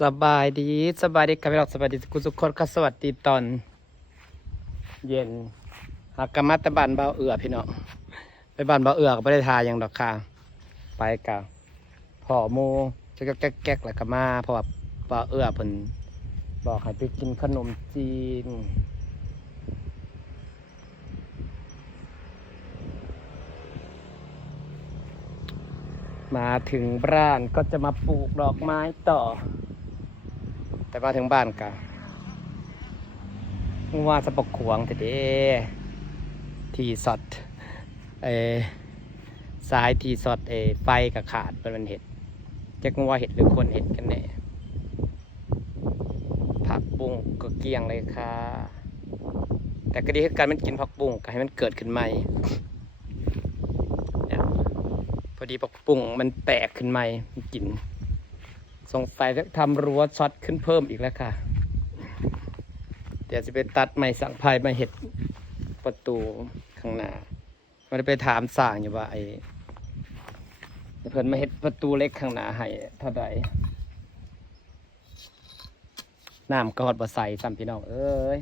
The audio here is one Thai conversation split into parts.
สบายดีสบายดีครับพี่น้องสบายดีคุณสุขคนครับสวัสดีตอน เย็นหากกมาตะบานเบาเอือพี่น้องไปบ้านเบาเอือก็ไม่ได้ทาอย่างดอกค่ะไปกับพ่อโมจะแก๊กแก๊กๆแล้วก็มาเพราะว่าเบาเอือเพิ่นบอกให้ไปกินขนมจีนมาถึงบ้านก็จะมาปลูกดอกไม้ต่อ แต่มาถึงบ้านกันว่าสะปกขวงแต่เด้ทีสอดเอสายทีสอดเอไฟกับขาดเป็นมันเห็ดจะกว่าเห็ดหรือคนเห็ดกันแน่ผักบุ้งก็เกี้ยงเลยค่ะ แต่ก็ดีคือการมันกินผักบุ้งก็ให้มันเกิดขึ้นใหม่พอดีปักปุ่งมันแตกขึ้นใหม่มันกิน สงสัยจะทำรั้วช็อตขึ้นเพิ่มอีกแล้วค่ะ เดี๋ยวจะไปตัดไม้สังไพมาเห็ดประตูข้างหน้ามันไปถามสั่งอยู่ว่าไอ้เพิ่นมาเห็ดประตูเล็กข้างหน้าให้เท่าใดน้ำกอดบ่ใส่ซ้ำพี่น้องเอ้ย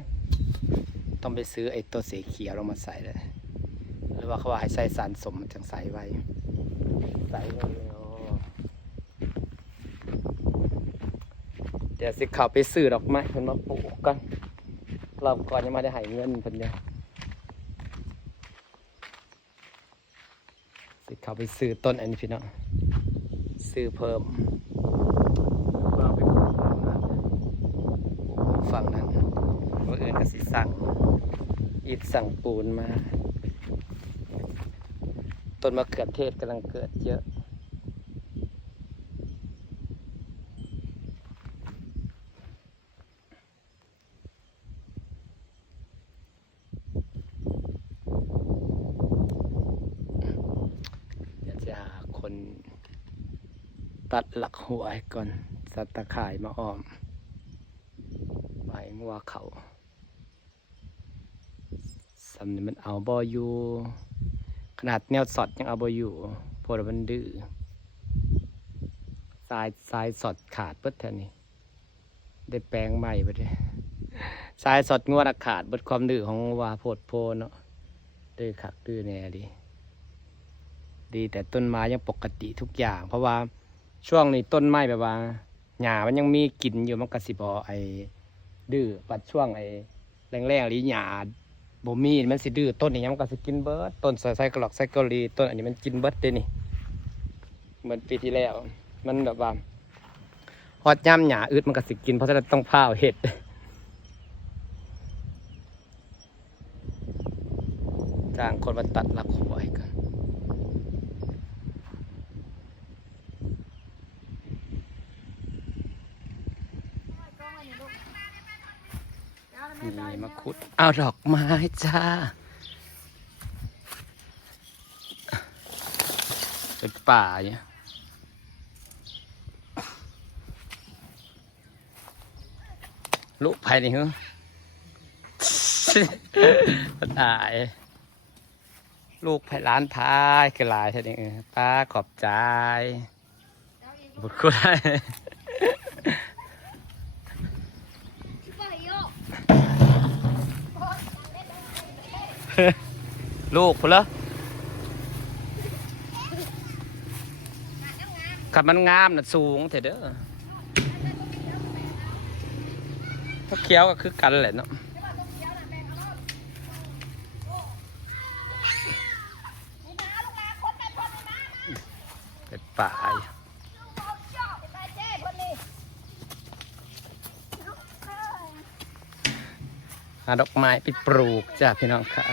ต้องไปซื้อไอ้ตัวสีเขียวลงมาใส่เลย หรือว่าเขาว่าให้ใส่สารสมมันจังใส่ไว้ ใส่เลยเนาะเดี๋ยวสิเขาไปซื้อดอกไม้เพิ่นมาปลูกกันรอบก่อนยังไม่ได้ให้เงินเพิ่นเนี่ยสิเขาไปซื้อต้นอันนี้พี่น้องซื้อเพิ่มเราไปปลูกฝั่งนั้นว่าอื่นก็สิสั่งอิฐสั่งปูนมา ต้นมะเขือเทศกำลังเกิดเยอะ เดี๋ยวจะหาคน ตัดหลักหัวให้ก่อน สัตว์ตะข่ายมาอ้อมไว้งัวเขาสำนี้มันเอาบออยู่ ขนาดแนวสอดยังเอาบอยู่พราะว่ามันดื้อสายสายสอดขาดเบิดแท่นี้ ได้แปลงใหม่ไปเลยสายสอดงวดอะขาดเบิดความดื้อของว่าโพดโพเนาะดื้อขักดื้อแน่ดีดีแต่ต้นไม้ยังปกติทุกอย่าง เพราะว่า ช่วงนี้ต้นไม้แบบว่าหญ้ามันยังมีกลิ่นอยู่มันกระสิบอไอ้ดื้อปัดช่วงไอ้แรงๆหรือหญ้าบ่มีมันสิดื้อต้นนี้ยังมันก็สิกินเบิดต้นไซกระหลอกไซกอรีต้นอันนี้มันกินเบิร์ดเด้นี่เหมือนปีที่แล้ว มันแบบว่าฮอดย่ำหยาอึดมันก็สิกินเพราะฉะนั้นต้องพาเอาเห็ดจ้างคนมาตัดหลักหัวให้กัน นี่มาขุด เอาดอกไม้จ้า เป็นป่าเนี่ยลูกภายในเหรอตาย ลูกภายร้านพายคือหลายเท่านี้เออป้าขอบใจบุญคุณ ลูกพุ่นเหรอขับมันงามน่ะสูงเถอะเด้อถ้าเคี้ยวก็คือกันแหละเนาะเป็นป่ายหา ดอกไม้ไปปลูกจ้าพี่น้องค่ะ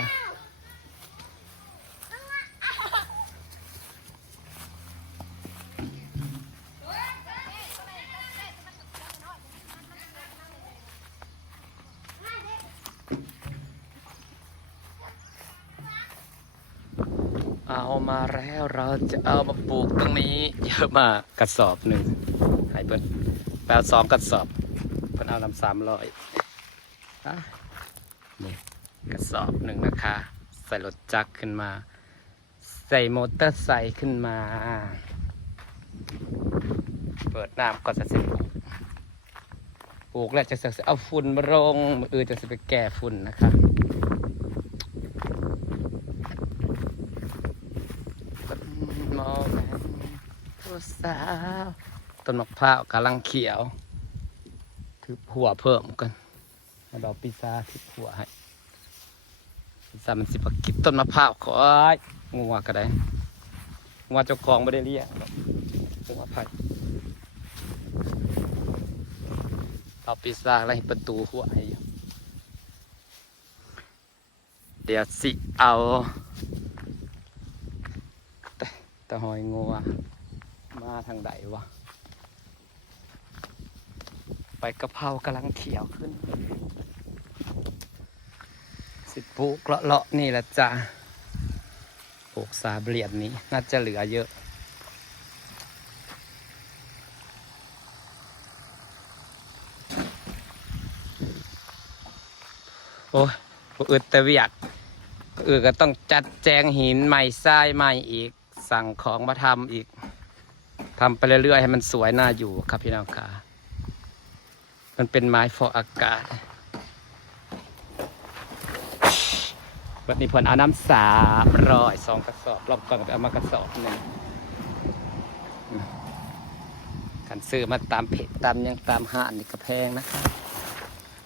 เอามาแล้วเราจะเอามาปลูกตรงนี้เยอะมากกระสอบหนึ่งให้เพิ่นแปลสองกระสอบเพิ่นเอานำสามร้อย นี่กระสอบหนึ่งนะคะ ใส่รถจักรขึ้นมา ใส่มอเตอร์ไซค์ขึ้นมา เปิดน้ำก็จะเสร็จปลูกปลูกแล้วจะจะเอาฝุ่นมาลงมืออจะไปแก้ฝุ่นนะคะมองแม่ผู้สาวต้นมะพร้าวกำลังเขียวถือหัวเพิ่มกัน มาดอกพิซาถือหัวให้พิซซ่ามันสิบกินต้นมะพร้าวขอยงัวก็ได้งัวเจ้าของไม่ได้เลี้ยงหรอกงัวไผ่เอาพิซาแล้วให้ประตูหัวให้อเดี๋ยวสิเอาแต่ตะหอยงัวมาทางใดวะไปกะเพรากำลังเขียวขึ้นิปลูกเลาะๆนี่แหละจ้ะปลูกสาเบลียดนี้น่าจะเหลือเยอะ โอ้ยอึดต่เวียกบ่อึดก็ต้องจัดแจงหินใหม่ทรายใหม่อีก สั่งของมาทำอีกทำไปเรื่อยๆให้มันสวยน่าอยู่ครับพี่น้องค่ะ มันเป็นไม้ฟอกอากาศ วันนี้เพิ่นเอาน้ำสามร้อยสองกระสอบรอบก่อนก็ไปเอามากระสอบหนึ่งกันซื้อมาตามเพจตามยังตามห้างนี่ก็แพงนะครับ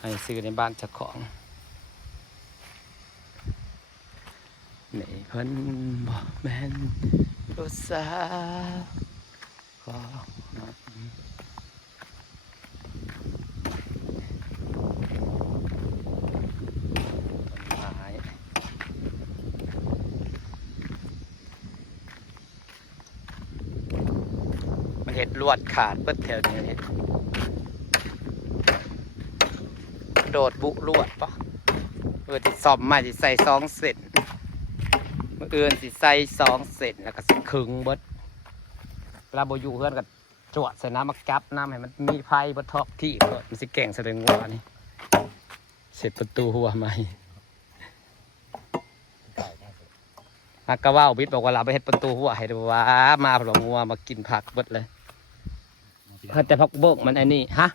ให้ซื้อในบ้านเจ้าของนี่เพิ่นบอกแม่นผู้สาของน้องต้นไม้ มันเห็ดลวดขาดเปิดแถวนี้เห็ดโดดบุลวดปะเออที่ซ่อมม่ที่ใส่ซองเสร็จมื่ออื่นสิใส่สองเสร็จแล้วก็สิคึงเบิดเวลาโบอยู่เพื่อนกับจวดใส่น้ำมากับน้ำให้มันมีไฟบนท็อปที่ก็มันสิแก่งแสดงว่านี่เสร็จประตูหัวใหม่ ฮักกะว่าวบิดบอกว่าเราไปเฮ็ดประตูหัวให้ดูว่ามาเพลงัวมากินผักเบิดเลยเพิ่นแต่พักโบกมันไอ้นี่ฮะ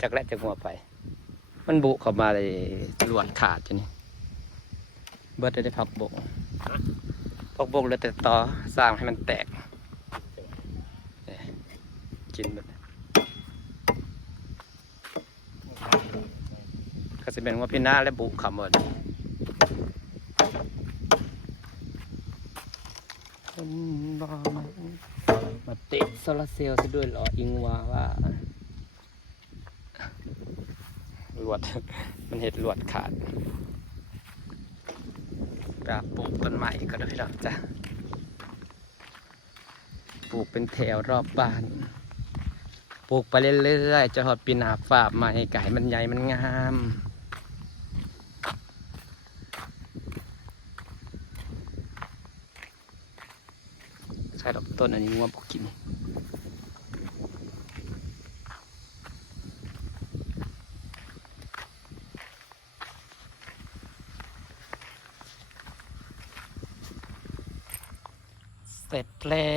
จากแรกจากงัวไป มันบุเข้ามาเลยลวดขาดจ้ะนี่เบิร์ดได้ผักบกผักบกเหลยแต่ต่อสร้างให้มันแตกเนี่ยกินแบบก็จะเป็นว่าพี่หน้าและบุขำหมด คนบ้ามามาติดโซลาร์เซลล์ซะด้วยเหรออิงว่าว่าลวด มันเห็ดลวดขาดปลาปลูกต้นไม้ก็ได้พี่น้องจ้ะปลูกเป็นแถวรอบบ้านปลูกไปเรื่อยๆจะหอดปีหนาฝาบใหม่ไก่มันใหญ่มันงาม ใช่ดอกต้นอันนี้งัวปกินเสร็จแล้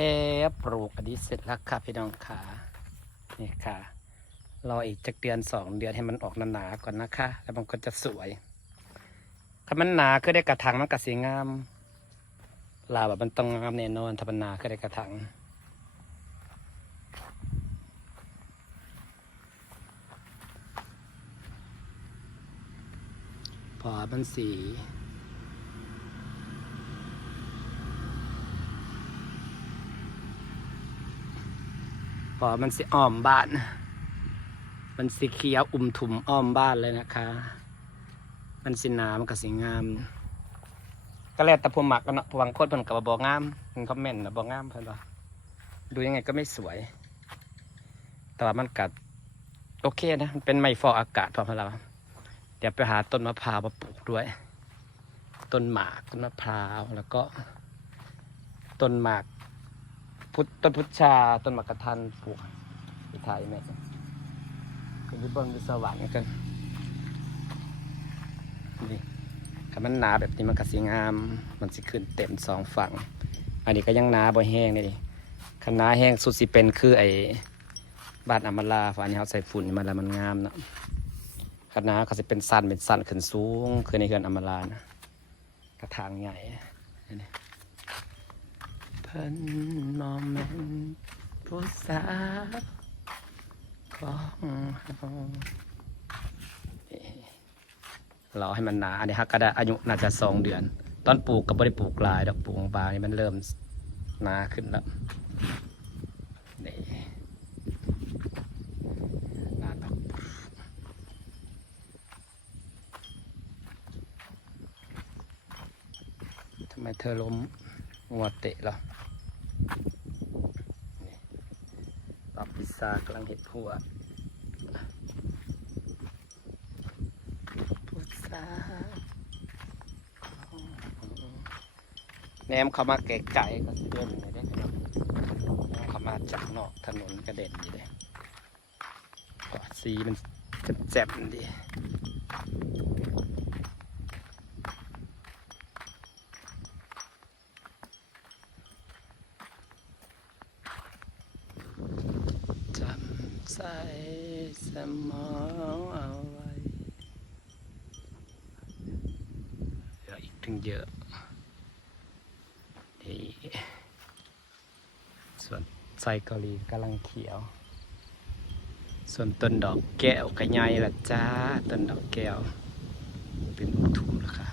วปลูกอันนี้เสร็จแล้วค่ะพี่น้องค่ะนี่ค่ะรออีกจักเดือนสองเดือนให้มันออกหนาๆก่อนนะคะ แล้วมันก็จะสวย ถ้ามันหนาคือได้กระถางมันก็สีงาม ลาแบบมันต้องงามแน่นอนถ้ามันหนาคือได้กระถางพอมันสีพอมันสิอ้อมบ้าน มันสีเขียวอุ่มถุมอ้อมบ้านเลยนะคะ มันสิหนามันก็สิงาม ก็แล้วแต่ผู้หมักกันเนาะผู้บางคนเพิ่นก็บ่บอกงามเพิ่นคอมเมนต์น่ะบ่งามเพิ่นว่าดูยังไงก็ไม่สวย แต่ว่ามันกัดโอเคนะมันเป็นไม้ฟอกอากาศพอเราเดี๋ยวไปหาต้นมะพร้าวมาปลูกด้วย ต้นหมากต้นมะพร้าวแล้วก็ ต้นหมากพุทต้นพุทธชาต้นมะกระทันปลูกที่ไทยแม่ก็อยึดบนวิศวรรค์กันนี่ ถ้ามันหนาแบบนี้มันก็สีงาม มันสิขึ้นเต็มสองฝั่ง อันนี้ก็ยังหนาบ่แห้งนี่ดิคันหนาแห้งสุดสิเป็นคือไอ้บ้านอำมาลาฝานนี้เขาใส่ฝุ่นมาแล้วมันงามเนาะคณะเขาจะเป็นสันเป็นสันขึ้นสูงคือในเขื่อนอำมาลานะกระถางใหญ่พิ่นอมแมนผู้สาวของเฮานี่ รอให้มันหนา อันนี้ฮักก็ได้อายุน่าจะสองเดือน ตอนปลูกก็ไม่ได้ปลูกลายดอกปลูกบางนี่มันเริ่มหนาขึ้นแล้วนี่หนาดอกทำไมเธอล้มงัวเตะเหรอปรับพิซซากำลังเห็ดหัวพุทรา แนมเข้ามาไกลๆก็สิเด่นเลยได้เนาะแนมเข้ามาจากนอกถนนก็เด่นดีเลยก็สีมันแจ่มๆดีจำใส่สมองเอาไว้เหลืออีก ถึงเยอะนี่ส่วนไซเกาหลีกำลังเขียว ส่วนต้นดอกแก้วกระไงล่ะจ้าต้นดอกแก้ว เป็นอุทุมแล้วค่ะ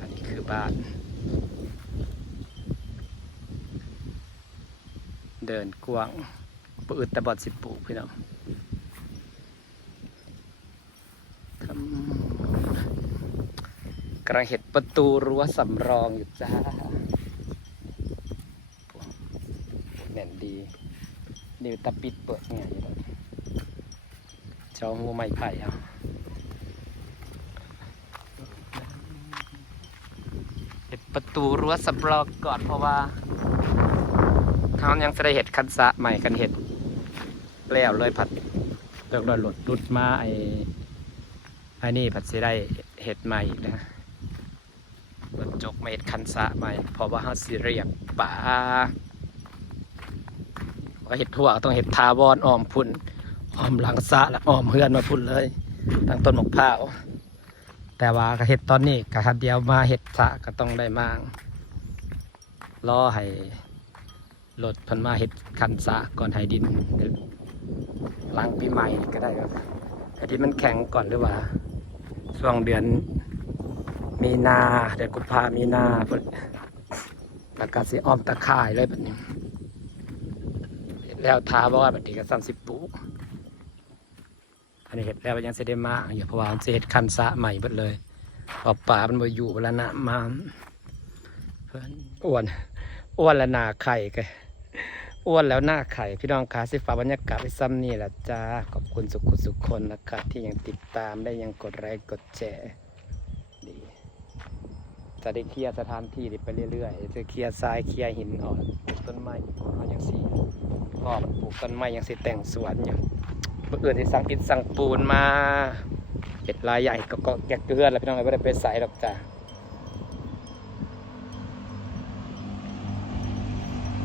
อันนี้คือบ้าน เดินกว้างปืดแต่บอดสิบปลูกพี่น้องคำ กระเห็ดประตูรั้วสำรองอยู่จ้าแน่นดีเดี๋ยวตะปิดเปิดเนี่ยอยู่แล้วเจ้าหัวไม้ไผ่เอาเห็ดประตูรั้วสำรองก่อนเพราะว่าเขายังจะได้เห็ดคันสะใหม่กันเห็ดแล้วเลยผัดเลิกเลยหลุดรุดมาไอ้ไอ้นี่ผัดสิได้เห็ดใหม่อีกนะ เปิดจกเม็ดคันสะใหม่เพราะว่าเขาสิเรียกป่าว่าเห็ดทั่วต้องเห็ดทาวอนอ้อมพุ่นอ้อมหลังสะและอ้อมเฮือนมาพุ่นเลยตั้งต้นหมะพร้าวแต่ว่าก็เห็ดตอนนี้ก็หัดเดียวมาเห็ดสะก็ต้องได้มางรอให้รถเพันมาเห็ดคันสะก่อนให้ดินหลังปีใหม่ก็ได้ครับให้ดินมันแข็งก่อนหรือว่าช่วงเดือน มีนาเดือนกุมภามีนาพุ่นแล้วก็สิอ้อมตะข่ายเลยแบบนี้ แล้วท้าบอกว่าแบบนี้ก็สามสิบปุ๊อันนี้เห็ดแล้วยังเสด็มาอย่าเพราะว่ามันจะเห็ดคันสะใหม่หมดเลยเพอป่ามันมาอยู่เวลาน้ำมาเพื่อนอ้วนอ้วนแล้วหน้าไข่กันอ้วนแล้วหน้าไข่พี่น้องคะสิฟ้าบรรยากาศไปซ้ำนี่แหละจ้าขอบคุณสุขุสุขคนนะครับที่ยังติดตามได้ยังกดไลค์กดแชร์ จะได้เคลียร์สถานที่ไปเรื่อยๆจะเคลียร์ทรายเคลียร์หินออกปลูกต้นไม้เอาอย่างสีพ่อมันปลูกต้นไม้อย่างสีแต่งสวนอยู่เมื่ออื่นที่สั่งอิฐสั่งปูนมาเห็ดลายใหญ่ก็ก็แกกเกลือนแล้วพี่น้องไม่ได้ไปใส่หรอกจ้ะ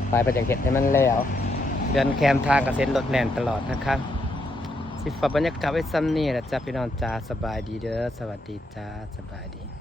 ไปไปจากเห็ดให้มันแล้วเดินแคมทางกับเส้นรถแน่นตลอดนะครับสิฝาบรรยากาศไว้ซ้ำนี่แหละจ้าพี่น้องจ้าสบายดีเด้อสวัสดีจ้าสบายดี